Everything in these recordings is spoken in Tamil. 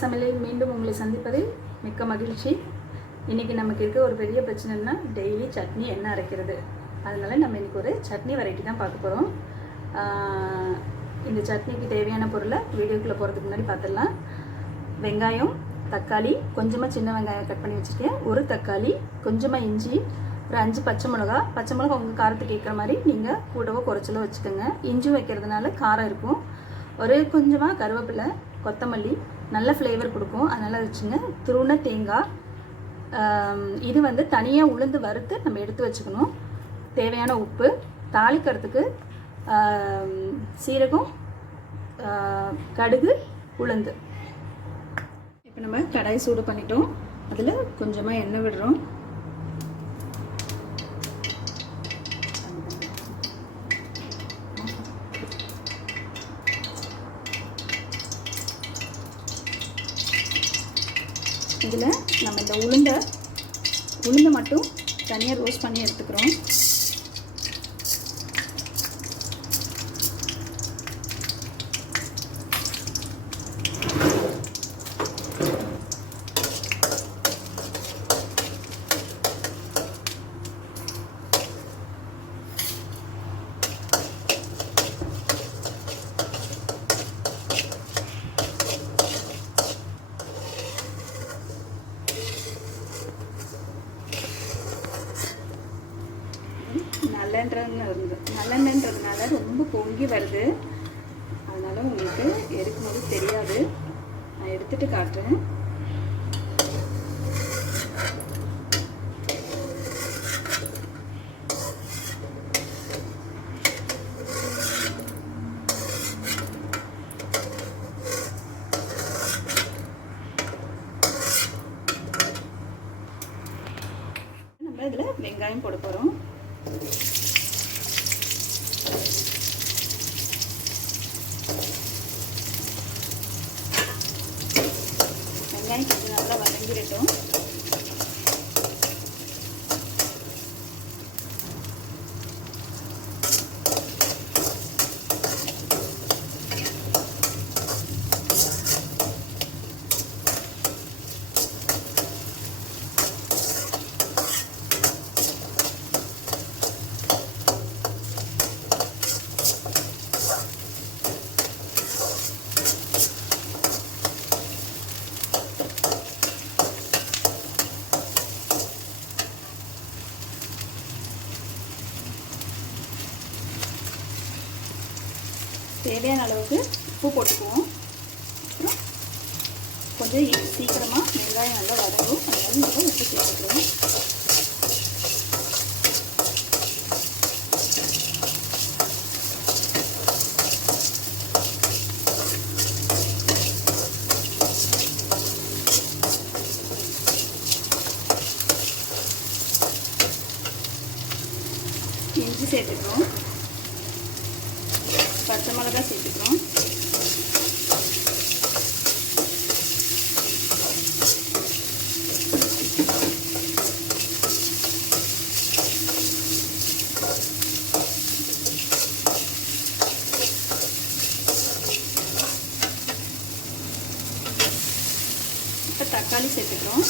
சமையலில் மீண்டும் உங்களை சந்திப்பதில் மிக்க மகிழ்ச்சி. இன்றைக்கி நமக்கு இருக்க ஒரு பெரிய பிரச்சனைனா டெய்லி சட்னி என்ன அரைக்கிறது. அதனால் நம்ம இன்றைக்கி ஒரு சட்னி வெரைட்டி தான் பார்க்க போகிறோம். இந்த சட்னிக்கு தேவையான பொருளை வீடியோக்குள்ளே போகிறதுக்கு முன்னாடி பார்த்துடலாம். வெங்காயம், தக்காளி, கொஞ்சமாக சின்ன வெங்காயம் கட் பண்ணி வச்சுருக்கேன், ஒரு தக்காளி, கொஞ்சமாக இஞ்சி, ஒரு 5 பச்சை மிளகா. பச்சை மிளகா உங்கள் காரத்துக்கு ஏற்கிற மாதிரி நீங்கள் கூடவோ குறைச்சலோ வச்சுக்கோங்க. இஞ்சி வைக்கிறதுனால காரம் இருக்கும். ஒரு கொஞ்சமாக கருவேப்பிலை, கொத்தமல்லி நல்ல ஃப்ளேவர் கொடுக்கும், அதனால் வச்சுங்க. துருவன தேங்காய், இது வந்து தனியாக உளுந்து வறுத்து நம்ம எடுத்து வச்சுக்கணும். தேவையான உப்பு, தாளிக்கிறதுக்கு சீரகம், கடுகு, உளுந்து. இப்போ நம்ம கடாய் சூடு பண்ணிட்டோம். அதில் கொஞ்சமாக எண்ணெய் விடுறோம். இதில் நம்ம இந்த உளுந்தை மட்டும் தனியாக ரோஸ்ட் பண்ணி எடுத்துக்கிறோம். நல்லெண்ணன்றதுனால ரொம்ப பொங்கி வருது, அதனால உங்களுக்கு எடுக்கும்போது தெரியாது. நான் எடுத்துட்டு காட்டுறேன். நம்ம இதில் வெங்காயம் போட போகிறோம். வெங்காயம் கொஞ்சம் நல்லா வதங்கிடட்டும். தேவையான அளவுக்கு உப்பு போட்டுக்குவோம். அப்புறம் கொஞ்சம் சீக்கிரமாக வெங்காயம் நல்லா வதங்கும், அதனால நம்ம உப்பு சேர்த்துக்கிறோம். இஞ்சி சேர்த்துக்கிறோம், பச்சை மிளகா சேர்த்துக்கிறோம், இப்போ தக்காளி சேர்த்துக்கிறோம்.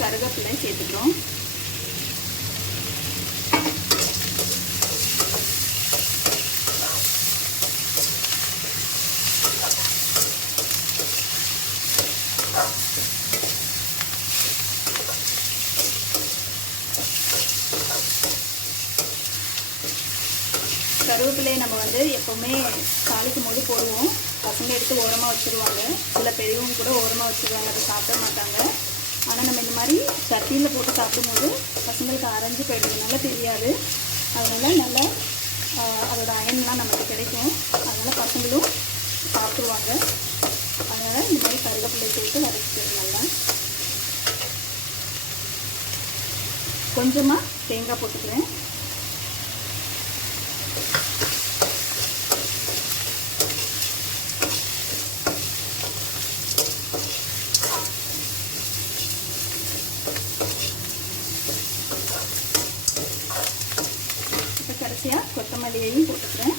கருவேப்பிலை சேர்த்துக்கிறோம். கருவேப்பிலையை நம்ம வந்து எப்போவுமே தாளிக்கும் போது போடுவோம். பசங்க எடுத்து ஓரமாக வச்சுருவாங்க, சில பெரியவங்க கூட ஓரமாக வச்சுருவாங்க, அதை சாப்பிட மாட்டாங்க. ஆனால் நம்ம இந்த மாதிரி சட்டியில் போட்டு சாப்பிடும்போது பசங்களுக்கு அரைஞ்சி போயிடுறதுனால தெரியாது. அதனால் நல்லா அதோட அயன்லாம் நமக்கு கிடைக்கும், அதனால் பசங்களும் சாப்பிடுவாங்க. அதனால் இந்த மாதிரி கருவேப்பிலை சேர்த்து வதக்கிக்கிறது நல்லா. கொஞ்சமாக தேங்காய் போட்டுக்கிறேன். மல்லியையும் போட்டுக்கிறேன்.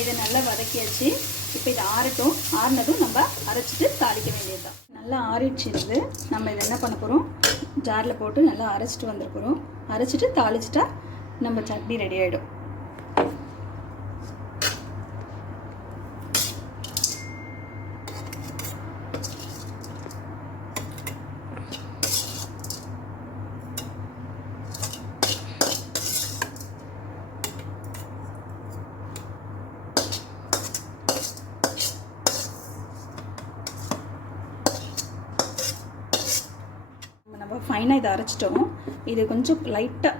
இதை நல்லா வதக்கியாச்சு. இப்போ இது ஆறட்டும். ஆறினதும் நம்ம அரைச்சிட்டு தாளிக்க வேண்டியதுதான். நல்லா ஆறிடுச்சு. நம்ம இதை என்ன பண்ண போகிறோம், ஜாரில் போட்டு நல்லா அரைச்சிட்டு வந்துட போகிறோம். அரைச்சிட்டு தாளிச்சிட்டா நம்ம சட்னி ரெடி ஆகிடும். நம்ம ஃபைனாக இதை அரைச்சிட்டோம். இது கொஞ்சம் லைட்டாக,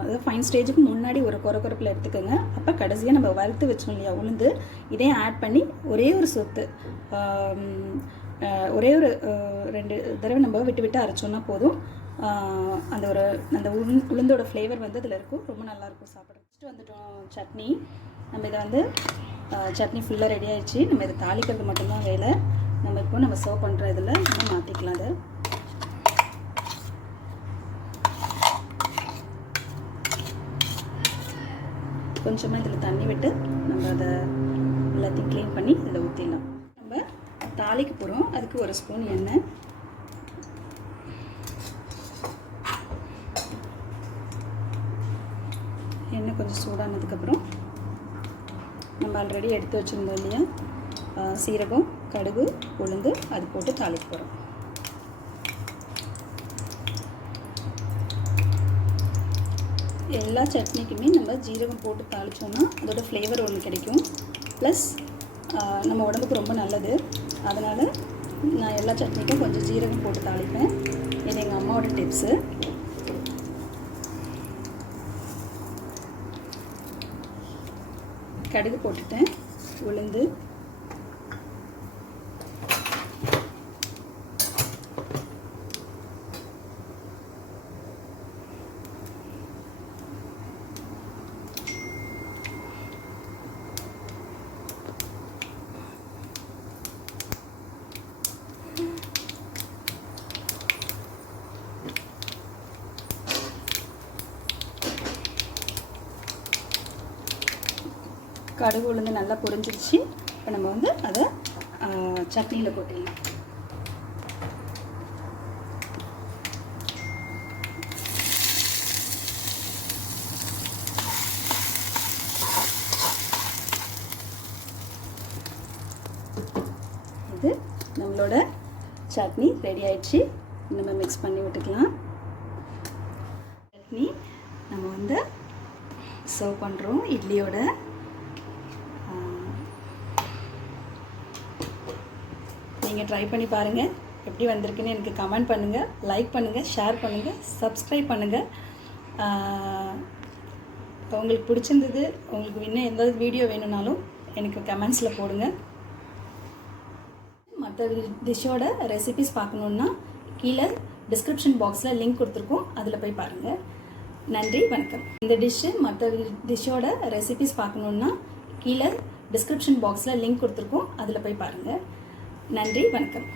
அதாவது ஃபைன் ஸ்டேஜுக்கு முன்னாடி ஒரு கொரப்பில் எடுத்துக்கோங்க. அப்போ கடைசியாக நம்ம வறுத்து வச்சோம் இல்லையா உளுந்து, இதையும் ஆட் பண்ணி ஒரே ஒரு சொத்து, ஒரே ஒரு 2 தடவை நம்ம விட்டு விட்டு அரைச்சோன்னா போதும். அந்த உளுந்தோட ஃப்ளேவர் வந்து அதில் இருக்கும். ரொம்ப நல்லாயிருக்கும் சாப்பிட. ஃபஸ்ட்டு வந்துட்டோம் சட்னி. நம்ம இதை வந்து சட்னி ஃபுல்லாக ரெடி ஆகிடுச்சு. நம்ம இதை தாளிக்கிறது மட்டும்தான் வேலை. நம்ம சர்வ் பண்ணுற இதில் நம்ம மாற்றிக்கலாம். அதை கொஞ்சமாக இதில் தண்ணி விட்டு நம்ம அதை எல்லாத்தையும் க்ளீன் பண்ணி இதில் ஊற்றிடலாம். நம்ம தாளிக்க போகிறோம். அதுக்கு 1 ஸ்பூன் எண்ணெய். எண்ணெய் கொஞ்சம் சூடானதுக்கப்புறம் நம்ம ஆல்ரெடி எடுத்து வச்சுருந்தோம் இல்லையா சீரகம், கடுகு, உளுந்து, அது போட்டு தாளிக்க போகிறோம். எல்லா சட்னிக்குமே நம்ம ஜீரகம் போட்டு தாளித்தோம்னா அதோட ஃப்ளேவர் ஒன்று கிடைக்கும். ப்ளஸ் நம்ம உடம்புக்கு ரொம்ப நல்லது. அதனால் நான் எல்லா சட்னிக்கும் கொஞ்சம் ஜீரகம் போட்டு தாளிப்பேன். இது எங்கள் அம்மாவோட டிப்ஸு. கடுகு போட்டுட்டேன். உளுந்து, கடுகு, உளுந்து நல்லா பொரிஞ்சிருச்சு. இப்போ நம்ம வந்து அதை சட்னியில் போட்டுடலாம். இது நம்மளோட சட்னி ரெடி ஆயிடுச்சு. நம்ம மிக்ஸ் பண்ணி விட்டுக்கலாம். சட்னி நம்ம வந்து சர்வ் பண்ணுறோம் இட்லியோட. நீங்கள் ட்ரை பண்ணி பாருங்கள். எப்படி வந்திருக்குன்னு எனக்கு கமெண்ட் பண்ணுங்கள், லைக் பண்ணுங்கள், ஷேர் பண்ணுங்கள், சப்ஸ்கிரைப் பண்ணுங்கள். உங்களுக்கு பிடிச்சிருந்தது, உங்களுக்கு இன்னும் எதாவது வீடியோ வேணும்னாலும் எனக்கு கமெண்ட்ஸில் போடுங்க. மற்ற டிஷ்ஷோட ரெசிபிஸ் பார்க்கணுன்னா கீழே டிஸ்கிரிப்ஷன் பாக்ஸில் லிங்க் கொடுத்துருக்கோம், அதில் போய் பாருங்கள். நன்றி, வணக்கம். இந்த மற்ற டிஷ்ஷோட ரெசிபிஸ் பார்க்கணுன்னா கீழே டிஸ்கிரிப்ஷன் பாக்ஸில் லிங்க் கொடுத்துருக்கோம், அதில் போய் பாருங்கள். நன்றி, வணக்கம்.